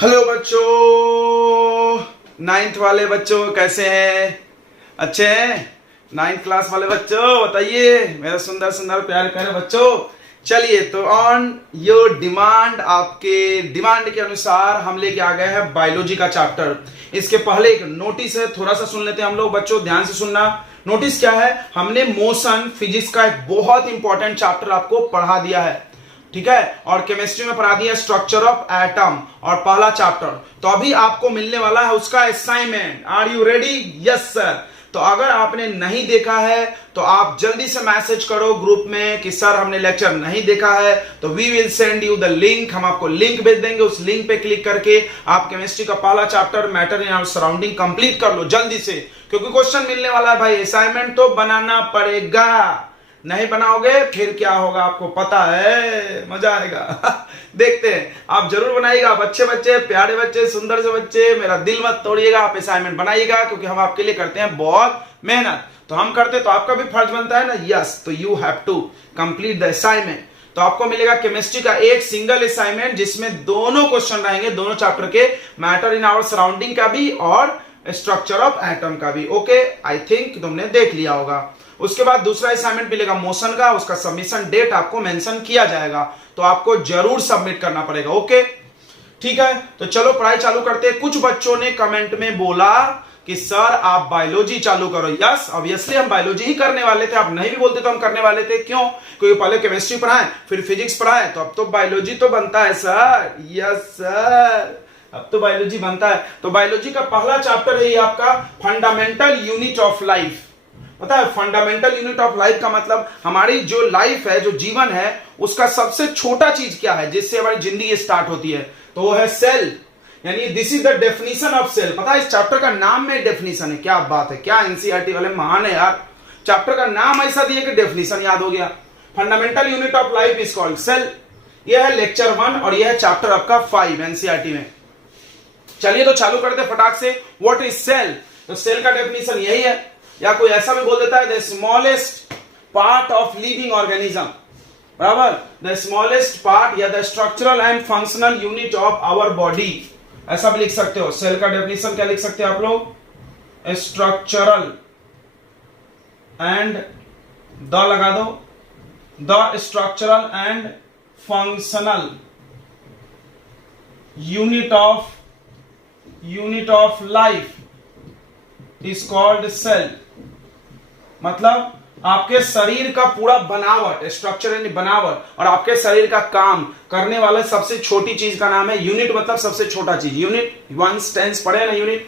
Hello बच्चों, ninth वाले बच्चों कैसे हैं? अच्छे हैं? नाइन्थ क्लास वाले बच्चों बताइए, मेरे सुंदर सुंदर प्यारे प्यारे बच्चों। चलिए तो ऑन योर डिमांड, आपके डिमांड के अनुसार हम लेके आ गए हैं बायोलॉजी का चैप्टर। इसके पहले एक नोटिस है, थोड़ा सा सुन लेते हैं हम लोग। बच्चों ध्यान से सुनना। नोटिस क्या है? हमने मोशन फिजिक्स का एक बहुत इंपॉर्टेंट चैप्टर आपको पढ़ा दिया है, ठीक है, और केमिस्ट्री में पढ़ा दिया स्ट्रक्चर ऑफ एटम और पहला चैप्टर। तो अभी आपको मिलने वाला है उसका assignment. Are you ready? Yes sir. तो अगर आपने नहीं देखा है तो आप जल्दी से मैसेज करो ग्रुप में कि सर हमने लेक्चर नहीं देखा है, तो we will send you the link. हम आपको लिंक भेज देंगे, उस लिंक पे क्लिक करके आप केमिस्ट्री का पहला chapter matter in our surrounding complete कर लो जल्दी से, क्योंकि क्वेश्चन मिलने वाला है भाई। असाइनमेंट तो बनाना पड़ेगा, नहीं बनाओगे फिर क्या होगा आपको पता है, मजा आएगा। देखते हैं, आप जरूर बनाइएगा। आप अच्छे बच्चे, प्यारे बच्चे, सुंदर से बच्चे, मेरा दिल मत तोड़िएगा। आप असाइनमेंट बनाइएगा, क्योंकि हम आपके लिए करते हैं बहुत मेहनत। तो हम करते तो आपका भी फर्ज बनता है ना। यस, तो you have to complete the assignment. तो आपको मिलेगा केमिस्ट्री का एक सिंगल असाइनमेंट, जिसमें दोनों क्वेश्चन रहेंगे, दोनों चैप्टर के, मैटर इन आवर सराउंडिंग का भी और स्ट्रक्चर ऑफ एटम का भी। ओके, आई थिंक तुमने देख लिया होगा। उसके बाद दूसरा असाइनमेंट मिलेगा मोशन का, उसका सबमिशन डेट आपको मेंशन किया जाएगा, तो आपको जरूर सबमिट करना पड़ेगा। ओके ठीक है, तो चलो पढ़ाई चालू करते हैं। कुछ बच्चों ने कमेंट में बोला कि सर आप बायोलॉजी चालू करो। यस, ऑब्वियसली हम बायोलॉजी ही करने वाले थे। आप नहीं भी बोलते तो हम करने वाले थे। क्यों? क्योंकि पहले केमिस्ट्री पढ़ाएं, फिर फिजिक्स पढ़ाएं, तो अब तो बायोलॉजी तो बनता है सर। यस सर, अब तो बायोलॉजी बनता है। तो बायोलॉजी का पहला चैप्टर है आपका फंडामेंटल यूनिट ऑफ लाइफ। पता है फंडामेंटल यूनिट ऑफ लाइफ का मतलब हमारी जो लाइफ है, जो जीवन है, उसका सबसे छोटा चीज क्या है जिससे हमारी जिंदगी स्टार्ट होती है? तो वो है सेल। यानी this is the definition of cell. पता है इस चैप्टर का नाम में डेफिनेशन है। क्या बात है, क्या एनसीईआरटी वाले महान है यार। चैप्टर का नाम ऐसा दिया कि डेफिनेशन याद हो गया। Fundamental unit of life is called cell. यह है लेक्चर 1 और यह है चैप्टर आपका 5 एनसीईआरटी में। चलिए तो चालू करते फटाक से। What is cell? तो सेल का डेफिनेशन यही है, या कोई ऐसा भी बोल देता है the smallest part of living organism, बराबर, द स्मॉलेस्ट पार्ट या the structural and functional unit of our body, ऐसा भी लिख सकते हो। सेल का डेफिनेशन क्या लिख सकते हैं आप लोग? स्ट्रक्चरल एंड द लगा दो, the structural and functional unit of life is called cell. मतलब आपके शरीर का पूरा बनावट, स्ट्रक्चर यानी बनावट, और आपके शरीर का काम करने वाला सबसे छोटी चीज का नाम है यूनिट। मतलब सबसे छोटा चीज, यूनिट, वंस टेंस पढ़े ना, यूनिट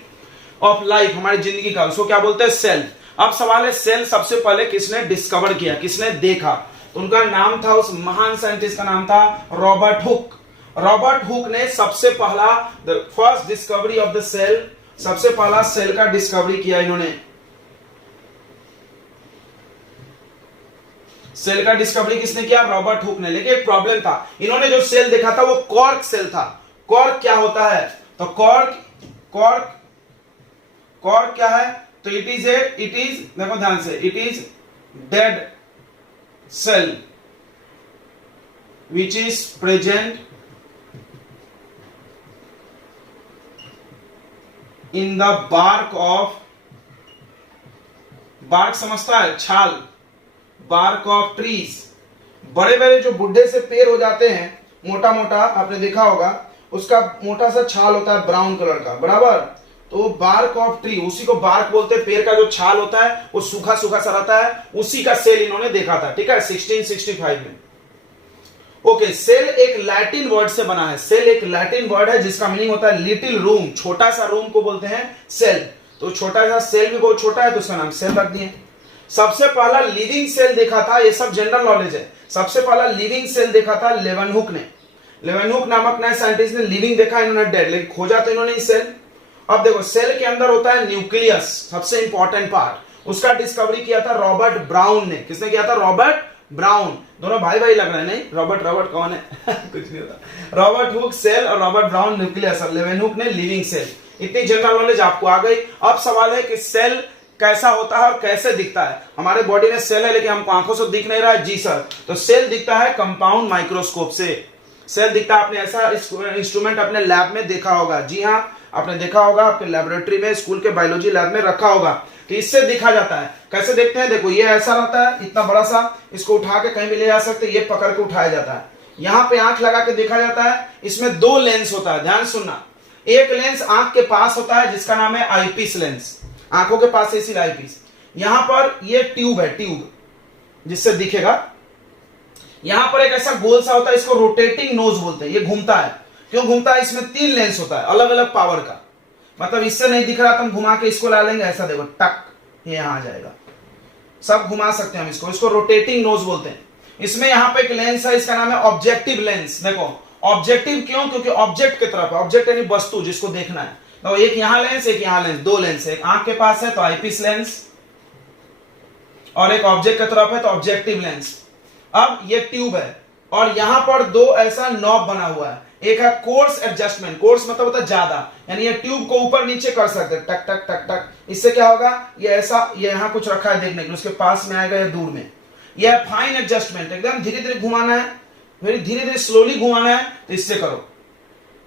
ऑफ लाइफ, हमारी जिंदगी का, उसको क्या बोलते हैं? सेल। अब सवाल है सेल सबसे पहले किसने डिस्कवर किया, किसने देखा? तो उनका नाम था, उस महान साइंटिस्ट का नाम था रॉबर्ट हुक। रॉबर्ट हुक ने सबसे पहला, the first discovery of the cell, सबसे पहला सेल का डिस्कवरी किया इन्होंने। सेल का डिस्कवरी किसने किया? रॉबर्ट हुक ने। लेकिन एक प्रॉब्लम था, इन्होंने जो सेल देखा था वो कॉर्क सेल था। कॉर्क क्या होता है? तो कॉर्क क्या है? तो इट इज देखो ध्यान से, it is dead cell which is present in the bark of, bark समझता है? छाल, बार्क ऑफ ट्रीज। बड़े बड़े जो बुढ़े से पेड़ हो जाते हैं, मोटा मोटा, आपने देखा होगा, उसका मोटा सा छाल होता है ब्राउन कलर का, बराबर। तो बार्क ऑफ ट्री, उसी को बार्क बोलते हैं। पेड़ का जो छाल होता है वो सूखा सूखा सा रहता है, उसी का सेल इन्होंने देखा था, ठीक है, 1665 में। ओके, सेल एक लैटिन वर्ड से बना है। सेल एक लैटिन वर्ड है जिसका मीनिंग होता है लिटिल रूम, छोटा सा रूम को बोलते हैं सेल। तो छोटा सा सेल भी बहुत छोटा है, तो उसका नाम सेल रख दिए। सबसे पहला लिविंग सेल देखा था, ये सब जनरल नॉलेज है, सबसे पहला लिविंग सेल देखा था लेवनहुक ने। लेवनहुक नामक नए साइंटिस्ट ने लिविंग देखा, इन्होंने डेड, लेकिन खोजा तो इन्होंने सेल। अब देखो, सेल के अंदर होता है न्यूक्लियस, सबसे इंपॉर्टेंट पार्ट। उसका डिस्कवरी किया था रॉबर्ट ब्राउन ने। किसने किया था? Robert brown. दोनों भाई भाई लग रहे हैं, नहीं? रॉबर्ट कौन है? कुछ नहीं होता। रॉबर्ट हुक सेल और रॉबर्ट ब्राउन न्यूक्लियस, और लेवनहुक ने लिविंग सेल। इतनी जनरल नॉलेज आपको आ गई। अब सवाल है कि सेल कैसा होता है और कैसे दिखता है। हमारे बॉडी में सेल है लेकिन हमको आंखों से दिख नहीं रहा है। जी सर, तो सेल दिखता है कंपाउंड माइक्रोस्कोप से। सेल दिखता है। आपने ऐसा इंस्ट्रूमेंट अपने लैब में देखा होगा, जी हाँ आपने देखा होगा, आपके लेबोरेटरी में, स्कूल के बायोलॉजी लैब में रखा होगा। तो इससे दिखा जाता है। कैसे देखते हैं, देखो ये ऐसा रहता है, इतना बड़ा सा, इसको उठा के कहीं भी ले जा सकते, ये पकड़ के उठाया जाता है। यहाँ पे आंख लगा के देखा जाता है। इसमें दो लेंस होता है, ध्यान सुनना। एक लेंस आंख के पास होता है जिसका नाम है आईपीस लेंस, आंखों के पास इसी आईपीस। यहां पर ये ट्यूब है, ट्यूब जिससे दिखेगा। यहां पर एक ऐसा गोल सा होता है, इसको रोटेटिंग नोज बोलते हैं। ये घूमता है, क्यों घूमता है, इसमें 3 लेंस होता है अलग अलग पावर का। मतलब इससे नहीं दिख रहा तो हम घुमा के इसको ला लेंगे, ऐसा देखो टक, ये यहां आ जाएगा। सब घुमा सकते हैं हम इसको, इसको रोटेटिंग नोज बोलते हैं। इसमें यहां पे एक लेंस है, इसका नाम है ऑब्जेक्टिव लेंस। देखो ऑब्जेक्टिव क्यों, क्योंकि ऑब्जेक्ट की तरफ है, ऑब्जेक्ट यानी वस्तु जिसको देखना है। तो एक यहां लेंस, एक यहां लेंस, 2 लेंस है। एक आंख के पास है तो आईपीस लेंस, और एक ऑब्जेक्ट की तरफ है तो ऑब्जेक्टिव लेंस। अब ये ट्यूब है और यहां पर 2 ऐसा नॉब बना हुआ है। एक है कोर्स एडजस्टमेंट, कोर्स मतलब होता है ज्यादा, यानी ये ट्यूब को ऊपर नीचे कर सकते हैं, टक टक टक टक। इससे क्या होगा, ये ऐसा, ये यहां कुछ रखा है देखने के लिए, उसके पास में आएगा या दूर में। यह फाइन एडजस्टमेंट, एकदम धीरे धीरे घुमाना है, फिर धीरे धीरे स्लोली घुमाना है, तो इससे करो।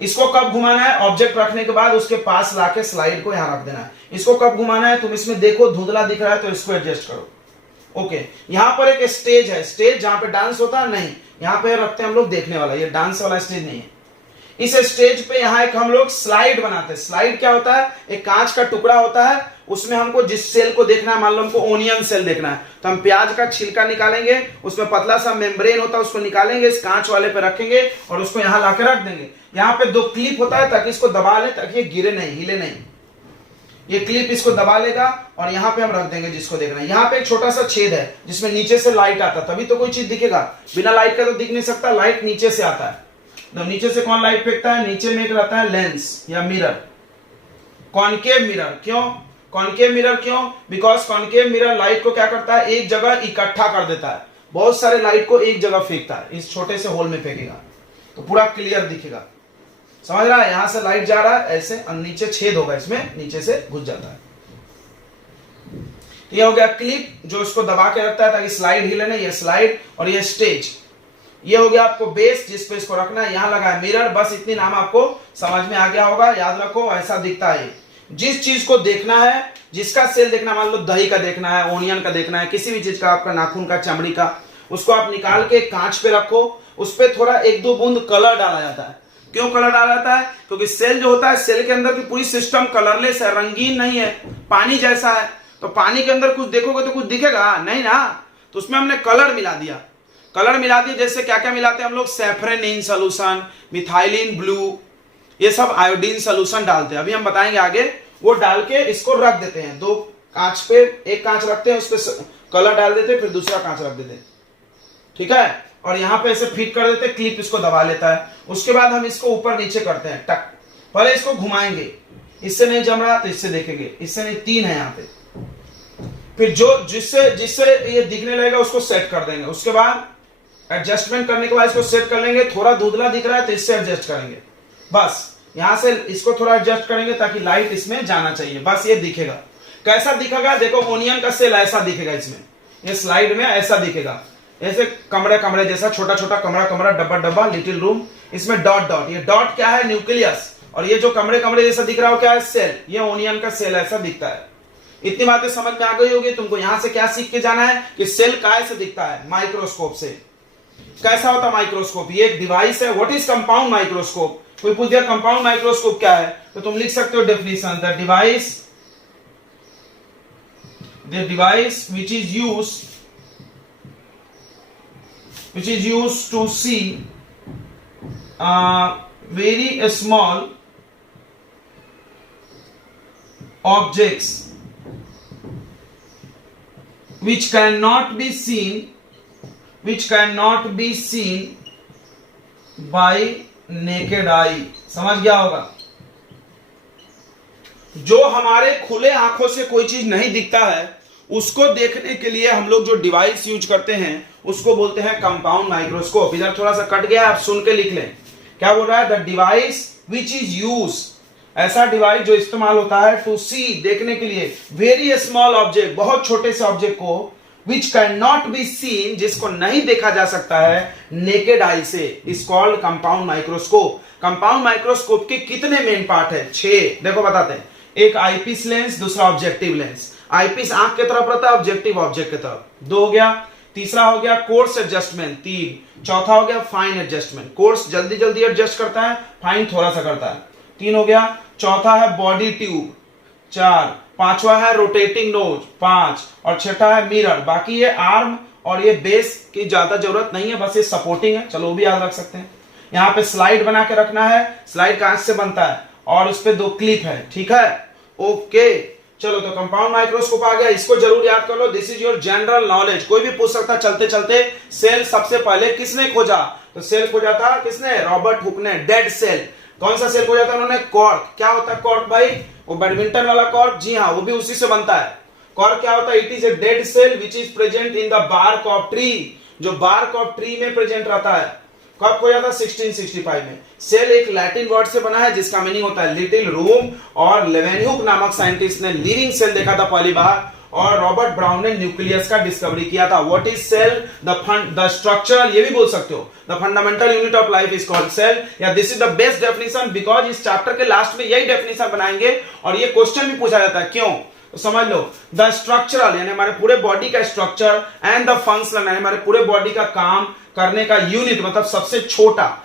इसको कब घुमाना है, ऑब्जेक्ट रखने के बाद उसके पास लाके स्लाइड को यहां रख देना है। इसको कब घुमाना है, तुम इसमें देखो धुंधला दिख रहा है तो इसको एडजस्ट करो। ओके, यहां पर एक स्टेज है, स्टेज जहां पे डांस होता है, नहीं यहां पे रखते हैं हम लोग देखने वाला, ये डांस वाला स्टेज नहीं है। इस स्टेज पे यहां एक हम लोग स्लाइड बनाते हैं। स्लाइड क्या होता है, एक कांच का टुकड़ा होता है, उसमें हमको जिस सेल को देखना है, मान लो हमको ओनियन सेल देखना है, तो हम प्याज का छिलका निकालेंगे, उसमें पतला सा मेम्ब्रेन होता है, उसको निकालेंगे, इस कांच वाले पे रखेंगे और उसको यहां लाके रख देंगे। यहाँ पे 2 क्लिप होता है ताकि इसको दबा ले, ताकि ये गिरे नहीं, हिले नहीं। ये क्लिप इसको दबा लेगा और यहाँ पे हम रख देंगे जिसको देखना है। यहाँ पे एक छोटा सा छेद है जिसमें नीचे से लाइट आता है, तभी तो कोई चीज दिखेगा, बिना लाइट का तो दिख नहीं सकता। लाइट नीचे से आता है, तो नीचे से कौन लाइट फेंकता है, नीचे में एक रहता है लेंस या मिरर, कॉनकेव मिरर। क्यों कॉनकेव मिरर, क्यों, बिकॉज कॉनकेव मिरर लाइट को क्या करता है, एक जगह इकट्ठा कर देता है, बहुत सारे लाइट को एक जगह फेंकता है, इस छोटे से होल में फेंकेगा तो पूरा क्लियर दिखेगा। समझ रहा है, यहां से लाइट जा रहा है ऐसे, और नीचे छेद होगा, इसमें नीचे से घुस जाता है। ये हो गया क्लिप जो इसको दबा के रखता है ताकि स्लाइड हिले नहीं, ये स्लाइड, और ये स्टेज। ये हो गया आपको बेस जिस पे इसको रखना है, यहां लगा है मिरर। बस इतनी नाम आपको समझ में आ गया होगा, याद रखो ऐसा दिखता है। जिस चीज को देखना है, जिसका सेल देखना, मान लो दही का देखना है, ओनियन का देखना है, किसी भी चीज का, आपका नाखून का, चमड़ी का, उसको आप निकाल के कांच पे रखो, उस पर थोड़ा 1-2 बूंद कलर डाला जाता है। क्यों कलर डाला जाता है, क्योंकि सेल जो होता है, सेल के अंदर की पूरी सिस्टम कलरलेस है, रंगीन नहीं है, पानी जैसा है। तो पानी के अंदर कुछ देखोगे तो कुछ दिखेगा नहीं ना, तो उसमें हमने कलर मिला दिया। कलर मिला दिए, जैसे क्या क्या मिलाते हैं हम लोग, सैफरन सोल्यूशन, मिथाइलिन ब्लू, ये सब आयोडीन सोल्यूशन डालते हैं, अभी हम बताएंगे आगे। वो डाल के इसको रख देते हैं 2 कांच पे, एक कांच रखते हैं, उस पर कलर डाल देते हैं, फिर दूसरा कांच रख देते हैं, ठीक है, और यहाँ पे ऐसे फिट कर देते हैं, क्लिप इसको दबा लेता है। उसके बाद हम इसको ऊपर नीचे करते हैं, टक, पहले इसको घुमाएंगे, इससे नहीं जम रहा तो इससे देखेंगे, इससे नहीं, 3 है यहाँ पे, फिर जो जिससे जिससे ये दिखने लगेगा उसको सेट कर देंगे। उसके बाद एडजस्टमेंट करने के बाद इसको सेट कर लेंगे, थोड़ा धुंधला दिख रहा है तो इससे एडजस्ट करेंगे, बस यहां से इसको थोड़ा एडजस्ट करेंगे ताकि लाइट इसमें जाना चाहिए, बस ये दिखेगा। कैसा दिखेगा, देखो ओनियन का सेल ऐसा दिखेगा, इसमें ये स्लाइड में ऐसा दिखेगा, ऐसे कमरे कमरे जैसा, छोटा छोटा कमरा कमरा, डब्बा डब्बा, लिटिल रूम, इसमें डॉट डॉट, ये डॉट क्या है, न्यूक्लियस, और ये जो कमरे कमरे जैसा दिख रहा हो क्या है, सेल, ये ओनियन का सेल ऐसा दिखता है। इतनी बातें समझ में आ गई होगी। तुमको यहां से क्या सीख के जाना है कि सेल कैसे दिखता है, माइक्रोस्कोप से। कैसा होता माइक्रोस्कोप, ये एक डिवाइस है। व्हाट इज कंपाउंड माइक्रोस्कोप, कोई पूछ दिया कंपाउंड माइक्रोस्कोप क्या है, तो तुम लिख सकते हो definition, the device which is used to see very small objects which cannot be seen by naked eye। समझ गया होगा, जो हमारे खुले आंखों से कोई चीज नहीं दिखता है, उसको देखने के लिए हम लोग जो डिवाइस यूज करते हैं उसको बोलते हैं कंपाउंड माइक्रोस्कोप। इधर थोड़ा सा कट गया, आप सुन के लिख लें। क्या बोल रहा है, the device which is use, ऐसा डिवाइस जो इस्तेमाल होता है टू सी, देखने के लिए, वेरी स्मॉल ऑब्जेक्ट, बहुत छोटे से ऑब्जेक्ट को, which can not be seen, जिसको नहीं देखा जा सकता है नेकेड आई से, is called compound microscope. Compound microscope के कितने मेन पार्ट है? 6। देखो बताते हैं, एक आईपीस लेंस, दूसरा ऑब्जेक्टिव लेंस। आईपीस आंख की तरफ रहता है, ऑब्जेक्टिव ऑब्जेक्ट की तरफ। 2 हो गया। तीसरा हो गया कोर्स एडजस्टमेंट, 3। चौथा हो गया फाइन एडजस्टमेंट, कोर्स जल्दी जल्दी एडजस्ट करता है, फाइन थोड़ा सा करता है, 3 हो गया। चौथा है बॉडी ट्यूब, 4। पांचवा है रोटेटिंग नोज, 5। और छठा है मिरर। बाकी ये आर्म और ये बेस की ज्यादा जरूरत नहीं है, बस ये सपोर्टिंग है, चलो वो भी याद रख सकते हैं। यहाँ पे स्लाइड बना के रखना है, स्लाइड कांच से बनता है और उस पे 2 क्लिप है, ठीक है, ओके। चलो तो कंपाउंड माइक्रोस्कोप आ गया, इसको जरूर याद कर लो, this is your general knowledge. कोई भी पूछ सकता चलते चलते, सेल सबसे पहले किसने खोजा? तो सेल खोजा था किसने? रॉबर्ट हुक ने। डेड सेल, कौन सा सेल खोजा था उन्होंने? कॉर्क। क्या होता है कॉर्क भाई? वो बैडमिंटन वाला कॉर्क, जी हाँ, वो भी उसी से बनता है। कॉर्क क्या होता है? It is a dead cell which is present in the bark of tree, जो बार्क ऑफ ट्री में प्रेजेंट रहता है। कब खोजा था? 1665 में। सेल एक लैटिन वर्ड से बना है जिसका मीनिंग होता है लिटिल रूम, और लेवेनहुक नामक साइंटिस्ट ने लिविंग सेल देखा था पहली बार, और रॉबर्ट ब्राउन ने न्यूक्लियस का डिस्कवरी किया था। What is cell? The structural, ये भी बोल सकते हो, the fundamental unit of life is called cell, या this is the best definition, because इस चैप्टर के लास्ट में यही डेफिनेशन बनाएंगे और ये क्वेश्चन भी पूछा जाता है। क्यों? तो समझ लो, द स्ट्रक्चरल यानी हमारे पूरे बॉडी का स्ट्रक्चर, एंड द फंक्शनल यानी हमारे पूरे बॉडी का काम करने का यूनिट, मतलब सबसे छोटा,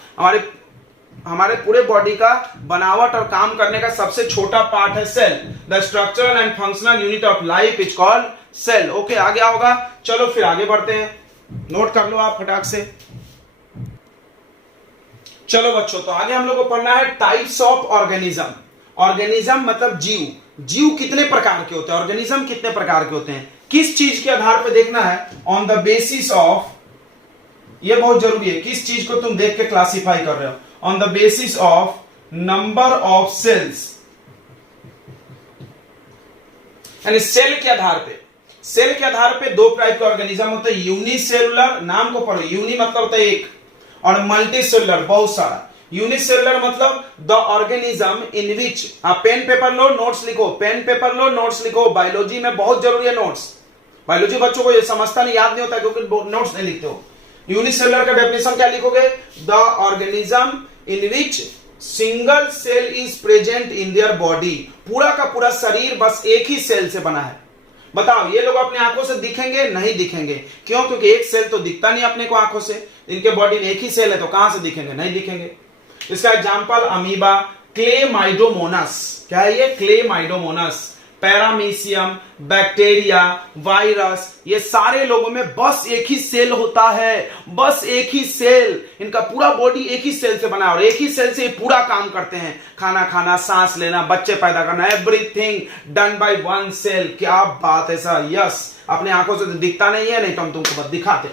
हमारे पूरे बॉडी का बनावट और काम करने का सबसे छोटा पार्ट है cell. The structural and functional unit of life is called cell. Okay, आ गया होगा। चलो फिर आगे बढ़ते हैं, नोट कर लो आप फटाक से। चलो बच्चों, तो आगे हम लोग को पढ़ना है टाइप्स ऑफ ऑर्गेनिज्म। ऑर्गेनिज्म मतलब जीव। जीव कितने प्रकार के होते हैं? ऑर्गेनिज्म कितने प्रकार के होते हैं? किस चीज के आधार पर देखना है? ऑन द बेसिस ऑफ, ये बहुत जरूरी है, किस चीज को तुम देख के क्लासिफाई कर रहे हो? On the basis of number of cells, यानी सेल के आधार पे। सेल के आधार पे 2 टाइप के ऑर्गेनिज्म होते हैं, यूनिसेलुलर, नाम को पढ़ो, यूनि मतलब होता है एक, और मल्टीसेलुलर बहुत सारा। यूनिसेलुलर मतलब द ऑर्गेनिज्म इन विच, आप पेन पेपर लो, नोट्स लिखो, पेन पेपर लो, नोट्स लिखो। बायोलॉजी में बहुत जरूरी है नोट्स। बायोलॉजी बच्चों को ये समझता नहीं, याद नहीं होता क्योंकि नोट्स नहीं लिखते हो। यूनिसेलुलर का डेफिनेशन क्या लिखोगे? The organism in which single cell is present in their body, पूरा का पूरा शरीर बस एक ही सेल से बना है। बताओ, ये लोग अपने आंखों से दिखेंगे? नहीं दिखेंगे। क्यों? क्योंकि एक सेल तो दिखता नहीं अपने को आंखों से, इनके बॉडी में एक ही सेल है, तो कहां से दिखेंगे? नहीं दिखेंगे। इसका एग्जांपल अमीबा, क्लेमाइडोमोनास, क्या है ये? क्लेमाइडोमोनास, पैरामीशियम, बैक्टीरिया, वायरस, ये सारे लोगों में बस एक ही सेल होता है, बस एक ही सेल। इनका पूरा बॉडी एक ही सेल से बना है और एक ही सेल से ये पूरा काम करते हैं। खाना खाना, सांस लेना, बच्चे पैदा करना, everything done by one cell. क्या बात है सर, यस। अपने आंखों से तो दिखता नहीं है, नहीं तो हम तुमको बस दिखाते।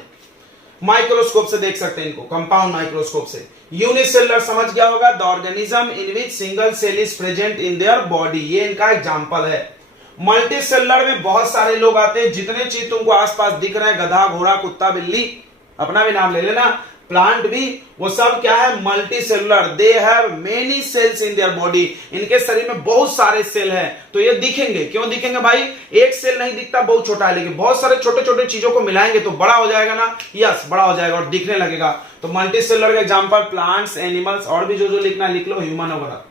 माइक्रोस्कोप से देख सकते हैं इनको, कंपाउंड माइक्रोस्कोप से। यूनिसेलुलर समझ गया होगा, the organism in which single cell is present in their body, ये इनका एग्जांपल है। मल्टी सेलुलर में बहुत सारे लोग आते हैं, जितने चीज तुमको आसपास दिख रहे हैं, गधा, घोड़ा, कुत्ता, बिल्ली, अपना भी नाम ले लेना, प्लांट भी, वो सब क्या है? Multicellular. They have many cells in their body, इनके शरीर में बहुत सारे सेल हैं, तो ये दिखेंगे। क्यों दिखेंगे भाई? एक सेल नहीं दिखता, बहुत छोटा है, लेकिन बहुत सारे छोटे छोटे चीजों को मिलाएंगे तो बड़ा हो जाएगा ना, यस, बड़ा हो जाएगा और दिखने लगेगा। तो मल्टी सेलुलर का एग्जांपल प्लांट्स, एनिमल्स, और भी जो जो लिखना लिख लो, ह्यूमन वगैरह।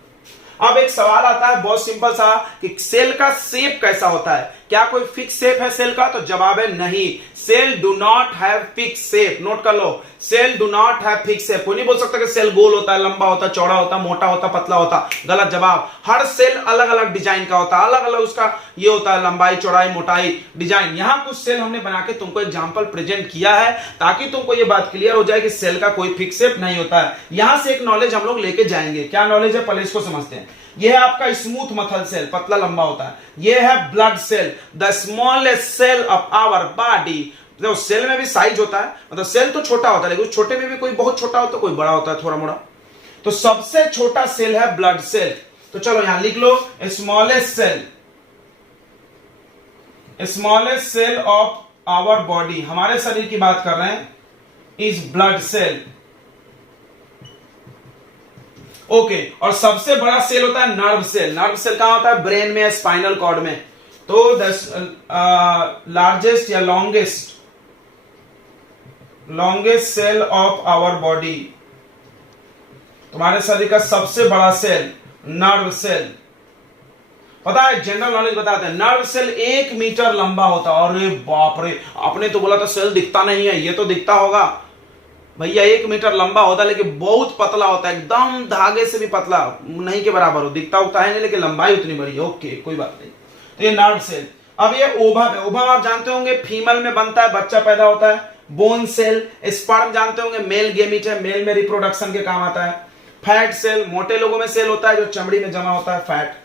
अब एक सवाल आता है बहुत सिंपल सा कि सेल का शेप कैसा होता है? क्या कोई फिक्स शेप है सेल का? तो जवाब है नहीं। Cell do not have fix shape. Note कर लो, cell do not have fix shape. कोई नहीं बोल सकता कि सेल गोल होता है, लंबा होता है, चौड़ा होता है, मोटा होता है, पतला होता है। गलत जवाब। हर सेल अलग अलग डिजाइन का होता है, अलग अलग उसका ये होता है, लंबाई, चौड़ाई, मोटाई, डिजाइन। यहां कुछ सेल हमने बना के तुमको एग्जांपल प्रेजेंट किया है ताकि तुमको ये बात क्लियर हो जाए कि सेल का कोई फिक्स शेप नहीं होता है। यहां से एक नॉलेज हम लोग लेके जाएंगे। क्या नॉलेज है? पहले इसको समझते हैं। यह है आपका स्मूथ मसल सेल, पतला लंबा होता है। यह है blood cell, the smallest cell of our body. देखो सेल में भी साइज होता है, मतलब सेल तो छोटा होता है, लेकिन उस छोटे में भी कोई बहुत छोटा होता है, कोई बड़ा होता है, थोड़ा मोड़ा। तो सबसे छोटा सेल है ब्लड सेल। तो चलो यहां लिख लो, smallest cell of our body, हमारे शरीर की बात कर रहे हैं, इज ब्लड सेल। ओके, और सबसे बड़ा सेल होता है नर्व सेल। नर्व सेल कहां होता है? ब्रेन में, स्पाइनल कॉर्ड में। तो लार्जेस्ट या longest cell of our body, तुम्हारे शरीर का सबसे बड़ा सेल नर्व सेल। पता है, जनरल नॉलेज बताते हैं नर्व सेल 1 मीटर लंबा होता है। अरे बाप रे, आपने तो बोला था सेल दिखता नहीं है, ये तो दिखता होगा भैया। 1 मीटर लंबा होता है लेकिन बहुत पतला होता है, एकदम धागे से भी पतला नहीं के बराबर हो, दिखता उगता है नहीं लेकिन लंबाई उतनी बड़ी है। ओके, कोई बात नहीं। तो ये नर्व सेल। अब ये ओवम है, ओवम आप जानते होंगे फीमेल में बनता है, बच्चा पैदा होता है। बोन सेल, स्पर्म जानते होंगे मेल गेमिट है, मेल में रिप्रोडक्शन के काम आता है। फैट सेल, मोटे लोगों में सेल होता है जो चमड़ी में जमा होता है, फैट।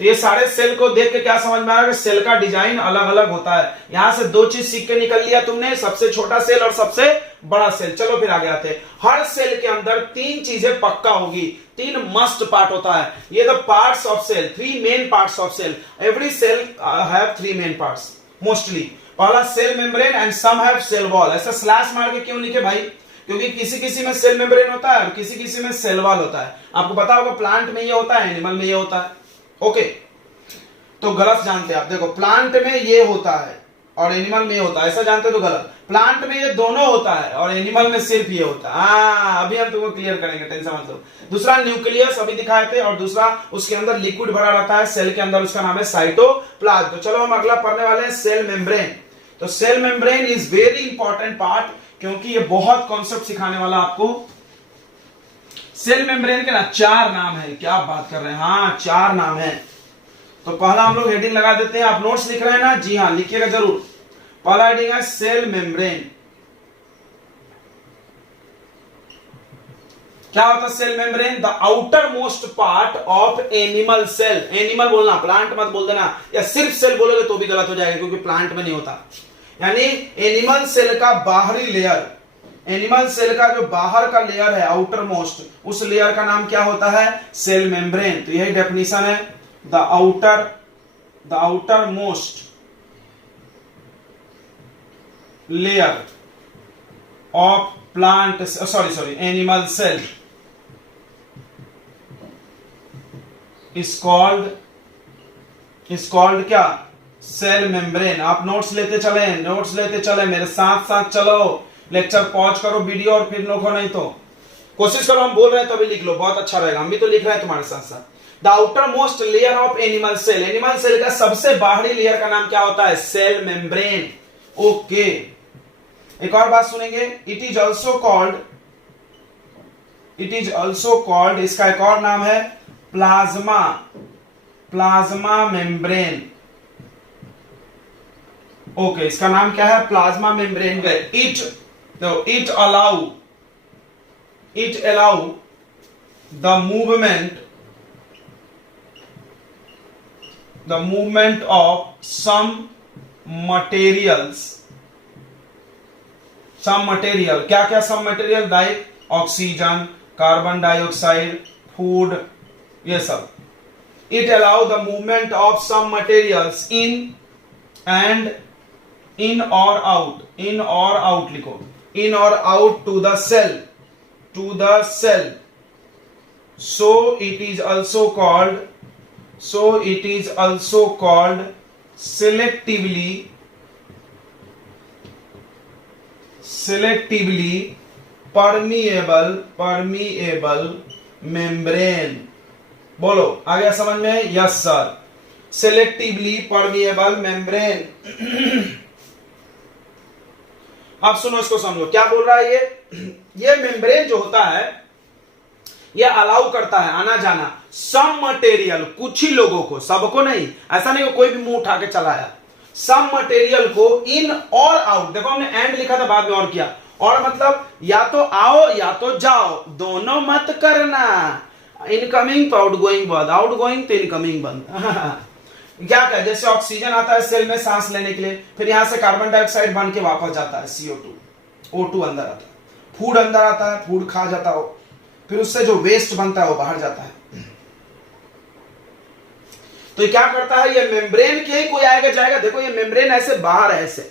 तो ये सारे सेल को देख के क्या समझ में आ रहा है कि सेल का डिजाइन अलग अलग होता है। यहां से 2 चीज सीख के निकल लिया तुमने, सबसे छोटा सेल और सबसे बड़ा सेल। चलो फिर आगे आते हैं। हर सेल के अंदर 3 चीजें पक्का होगी, 3 मस्ट पार्ट होता है। ये the parts of cell, 3 main parts of cell. Every cell have 3 main parts mostly. पहला cell membrane and some have cell wall. ऐसा स्लैश मार के क्यों लिखे भाई? क्योंकि किसी किसी में सेल मेम्ब्रेन होता है और किसी किसी में सेल वॉल होता है। आपको पता होगा प्लांट में ये होता है, एनिमल में ये होता है। ओके, तो गलत जानते हैं आप। देखो, प्लांट में ये होता है और एनिमल में ये होता है, ऐसा जानते हो तो गलत। प्लांट में ये दोनों होता है और एनिमल में सिर्फ ये होता है। अभी हम तुमको क्लियर करेंगे, टेंशन मत लो। दूसरा न्यूक्लियस अभी दिखाए थे, और दूसरा उसके अंदर लिक्विड भरा रहता है सेल के अंदर, उसका नाम है साइटोप्लाज्म। तो चलो हम अगला पढ़ने वाले हैं सेल मेम्ब्रेन। तो cell membrane is very important part, क्योंकि ये बहुत कॉन्सेप्ट सिखाने वाला आपको। सेल मेम्ब्रेन के ना 4 नाम है। क्या बात कर रहे हैं? हाँ, 4 नाम है। तो पहला हम लोग हेडिंग लगा देते हैं। आप नोट्स लिख रहे हैं ना? जी हाँ, लिखिएगा जरूर। पहला हेडिंग है सेल मेम्ब्रेन। क्या होता है cell membrane? The outermost part of animal cell. Animal बोलना, प्लांट मत बोल देना, या सिर्फ सेल बोलोगे तो भी गलत हो जाएगा, क्योंकि प्लांट में नहीं होता। यानी एनिमल सेल का बाहरी लेयर, एनिमल सेल का जो बाहर का लेयर है आउटर मोस्ट, उस लेयर का नाम क्या होता है? Cell membrane. तो यही डेफिनेशन है, the outermost layer of animal cell is called क्या? Cell membrane. आप नोट्स लेते चले, मेरे साथ साथ चलो। लेक्चर पॉज करो वीडियो और फिर लिखो, नहीं तो कोशिश करो, हम बोल रहे हैं तभी लिख लो, बहुत अच्छा रहेगा। हम भी तो लिख रहे हैं तुम्हारे साथ साथ। The outermost layer of animal cell, animal cell का सबसे बाहरी लेयर का नाम क्या होता है? Cell membrane. ओके, एक और बात सुनेंगे। इट इज ऑल्सो कॉल्ड, इसका एक और नाम है प्लाज्मा मेम्ब्रेन। ओके, इसका नाम क्या है? Plasma membrane. It allow the movement of some material, क्या क्या some material? like oxygen, carbon dioxide, food, ये सब। it allow the movement of some materials in or out लिखो, in or out to the cell, so it is also called selectively permeable membrane। बोलो, आ गया समझ में? Yes sir, selectively permeable membrane। अब सुनो, इसको समझो क्या बोल रहा है ये मेम्ब्रेन जो होता है ये अलाउ करता है आना जाना सम मटेरियल, कुछ ही लोगों को, सबको नहीं। ऐसा नहीं कोई भी मुंह उठा के चलाया। सम मटेरियल को इन और आउट, देखो हमने एंड लिखा था, बाद में और किया। और मतलब या तो आओ या तो जाओ, दोनों मत करना। इनकमिंग तो आउटगोइंग बंद, आउटगोइंग तो इनकमिंग बंद। क्या क्या? जैसे ऑक्सीजन आता है सेल में सांस लेने के लिए, फिर यहां से कार्बन डाइऑक्साइड बन के वापस जाता है, CO2, O2 अंदर आता है। फूड अंदर आता है, फूड खा जाता हो, फिर उससे जो वेस्ट बनता है वो बाहर जाता है। तो क्या करता है ये मेम्ब्रेन के ही कोई आएगा जाएगा। देखो ये मेम्ब्रेन ऐसे बाहर है, ऐसे।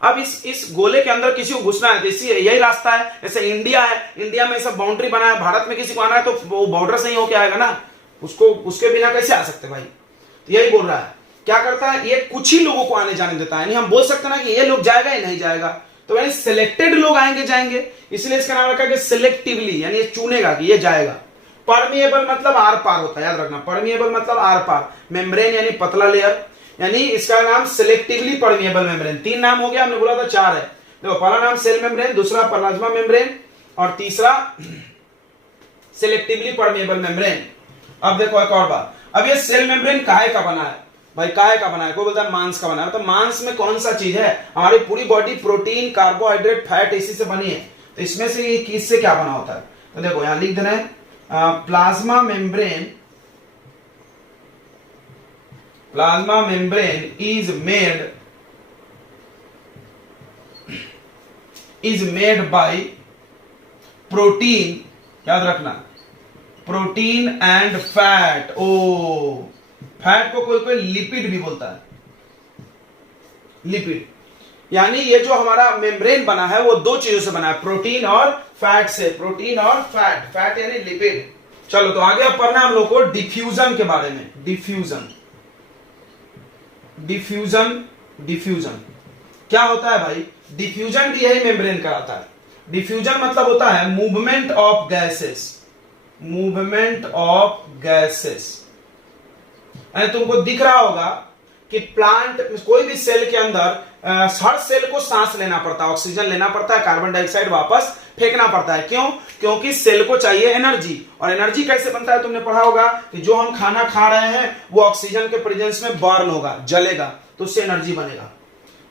अब इस गोले के अंदर किसी को घुसना है तो इसी यही रास्ता है। जैसे इंडिया है, इंडिया में सब बाउंड्री बना है, भारत में किसी को आना है तो वो बॉर्डर से ही होके आएगा ना, उसको उसके बिना कैसे आ सकते भाई। तो यही बोल रहा है क्या करता है, ये कुछ ही लोगों को आने जाने देता है, यानी हम बोल सकते हैं ना कि ये लोग जाएगा ही नहीं जाएगा, तो यानी सिलेक्टेड लोग आएंगे जाएंगे, इसलिए इसका नाम रखा कि सिलेक्टिवली, यानी ये चुनेगा कि ये जाएगा। परमिएबल मतलब आर पार होता है, याद रखना, परमिएबल मतलब आर पार, मेम्ब्रेन यानी पतला लेयर, यानी इसका नाम सिलेक्टिवली परमिएबल मेम्ब्रेन। 3 नाम हो गया, हमने बोला था 4 है। देखो पहला नाम सेल मेम्ब्रेन, दूसरा प्लाज्मा मेम्ब्रेन और तीसरा सिलेक्टिवली परमिएबल मेम्ब्रेन। अब देखो एक और बात, अब ये सेल मेम्ब्रेन काहे का बना है भाई, काहे का बना है, कोई बोलता है मांस का बना है, तो मांस में कौन सा चीज है, हमारी पूरी बॉडी प्रोटीन कार्बोहाइड्रेट फैट इसी से बनी है, तो इसमें से ये किससे क्या बना होता है, तो देखो यहां लिख देना है plasma membrane is made by protein, याद रखना, प्रोटीन एंड फैट। ओ फैट को कोई कोई लिपिड भी बोलता है, लिपिड, यानी ये जो हमारा मेम्ब्रेन बना है वो 2 चीजों से बना है, प्रोटीन और फैट से, प्रोटीन और फैट, फैट यानी लिपिड। चलो तो आगे अब पढ़ना हम लोग को डिफ्यूजन के बारे में। डिफ्यूजन क्या होता है भाई, डिफ्यूजन भी यही मेम्ब्रेन कराता है। डिफ्यूजन मतलब होता है मूवमेंट ऑफ गैसेस, यानी तुमको दिख रहा होगा कि प्लांट कोई भी सेल के अंदर हर सेल को सांस लेना पड़ता है, ऑक्सीजन लेना पड़ता है, कार्बन डाइऑक्साइड वापस फेंकना पड़ता है। क्यों? क्योंकि सेल को चाहिए एनर्जी, और एनर्जी कैसे बनता है, तुमने पढ़ा होगा कि जो हम खाना खा रहे हैं वो ऑक्सीजन के प्रेजेंस में बर्न होगा, जलेगा, तो उससे एनर्जी बनेगा।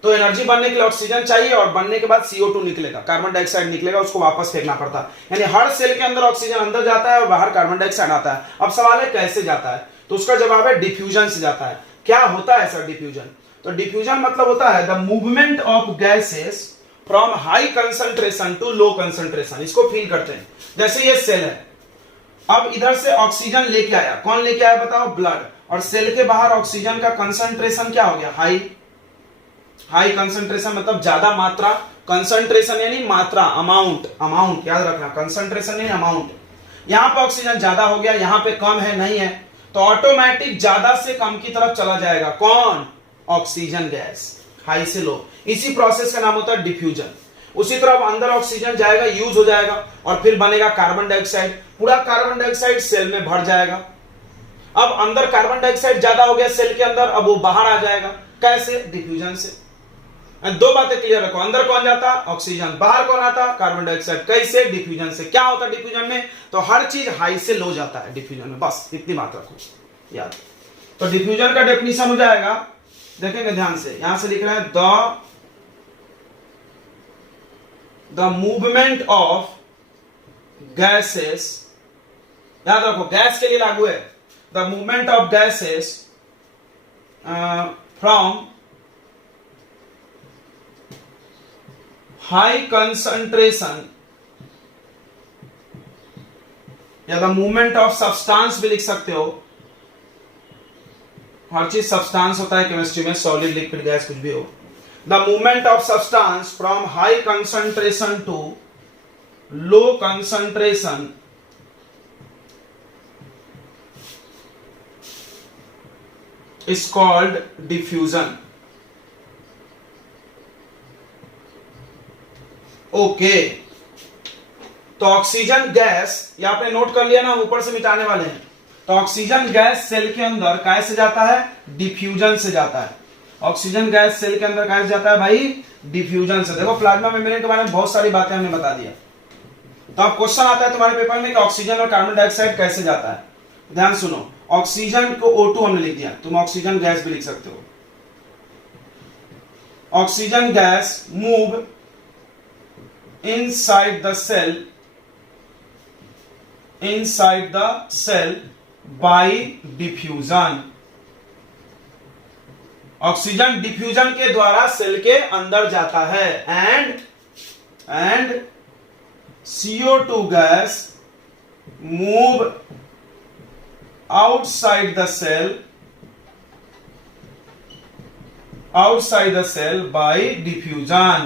तो एनर्जी बनने के लिए ऑक्सीजन चाहिए, और बनने के बाद CO2 निकलेगा, कार्बन डाइऑक्साइड निकलेगा, उसको वापस फेंकना पड़ता है। यानी हर सेल के अंदर ऑक्सीजन अंदर जाता है और बाहर कार्बन डाइऑक्साइड आता है। अब सवाल है कैसे जाता है, तो उसका जवाब है डिफ्यूजन से जाता है। क्या होता है सर डिफ्यूजन, तो डिफ्यूजन मतलब होता है the movement of gases from high concentration to low concentration. इसको फील करते हैं, जैसे ये सेल है, अब इधर से ऑक्सीजन लेके आया, कौन लेके आया बताओ, ब्लड, और सेल के बाहर ऑक्सीजन का कंसंट्रेशन क्या हो गया, हाई कंसंट्रेशन मतलब ज्यादा मात्रा, कंसंट्रेशन यानी मात्रा, अमाउंट याद रखना, कंसंट्रेशन यानी अमाउंट। यहां पे ऑक्सीजन ज्यादा हो गया, यहां पे कम है, नहीं है, तो ऑटोमेटिक ज्यादा से कम की तरफ चला जाएगा, कौन, ऑक्सीजन गैस, हाई से लो। इसी प्रोसेस का नाम होता है डिफ्यूजन। उसी तरह अंदर ऑक्सीजन जाएगा, यूज हो जाएगा, और फिर बनेगा कार्बन डाइऑक्साइड, पूरा कार्बन डाइऑक्साइड सेल में भर जाएगा। अब अंदर कार्बन डाइऑक्साइड ज्यादा हो गया सेल के अंदर, अब वो बाहर आ जाएगा, कैसे, डिफ्यूजन से। 2 बातें क्लियर रखो, अंदर कौन जाता, ऑक्सीजन, बाहर कौन आता, कार्बन डाइऑक्साइड, कैसे, डिफ्यूजन से। क्या होता है डिफ्यूजन में, तो हर चीज हाई से लो जाता है डिफ्यूजन में, बस इतनी बात रखो याद। तो डिफ्यूजन का डेफिनेशन हो जाएगा, देखेंगे ध्यान से, यहां से लिख रहे हैं द मूवमेंट ऑफ गैसेस, याद रखो गैस के लिए लागू है, the movement of gases from high concentration, या द मूवमेंट ऑफ सब्सटेंस भी लिख सकते हो, हर चीज सब्सटेंस होता है केमिस्ट्री में, सॉलिड लिक्विड गैस कुछ भी हो। The movement of substance from high concentration to low concentration is called diffusion. Okay, तो ऑक्सीजन गैस, ये आपने नोट कर लिया ना, ऊपर से मिटाने वाले हैं। तो ऑक्सीजन गैस सेल के अंदर कैसे जाता है, डिफ्यूजन से जाता है। ऑक्सीजन गैस सेल के अंदर कैसे जाता है भाई, डिफ्यूजन से। देखो प्लाज्मा मेम्ब्रेन के बारे में बहुत सारी बातें हमने बता दिया। तो अब क्वेश्चन आता है तुम्हारे पेपर में कि ऑक्सीजन और कार्बन डाइऑक्साइड कैसे जाता है। ध्यान सुनो, ऑक्सीजन को O2 हमने लिख दिया, तुम ऑक्सीजन गैस भी लिख सकते हो। Oxygen gas move inside the cell by diffusion। Oxygen diffusion के द्वारा सेल के अंदर जाता है, and CO2 gas move outside the cell by diffusion।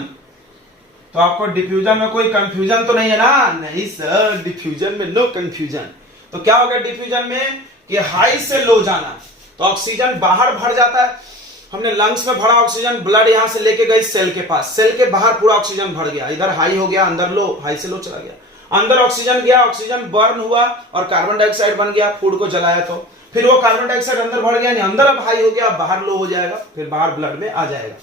तो आपको डिफ्यूजन में कोई कंफ्यूजन तो नहीं है ना, नहीं सर, डिफ्यूजन में नो कंफ्यूजन। तो क्या होगा डिफ्यूजन में कि हाई से लो जाना, तो ऑक्सीजन बाहर भर जाता है, हमने लंग्स में भरा ऑक्सीजन, ब्लड यहां से लेके गई सेल के पास, सेल के बाहर पूरा ऑक्सीजन भर गया, इधर हाई हो गया, अंदर लो, हाई से लो चला गया, अंदर ऑक्सीजन गया, ऑक्सीजन बर्न हुआ और कार्बन डाइऑक्साइड बन गया, फूड को जलाया तो फिर वो कार्बन डाइऑक्साइड अंदर भर गया, अंदर अब हाई हो गया, अब बाहर लो हो जाएगा, फिर बाहर ब्लड में आ जाएगा।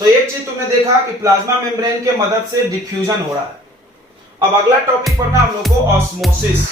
तो एक चीज तुमने देखा कि प्लाज्मा मेम्ब्रेन के मदद से डिफ्यूजन हो रहा है। अब अगला टॉपिक पढ़ना हम लोग को ऑस्मोसिस।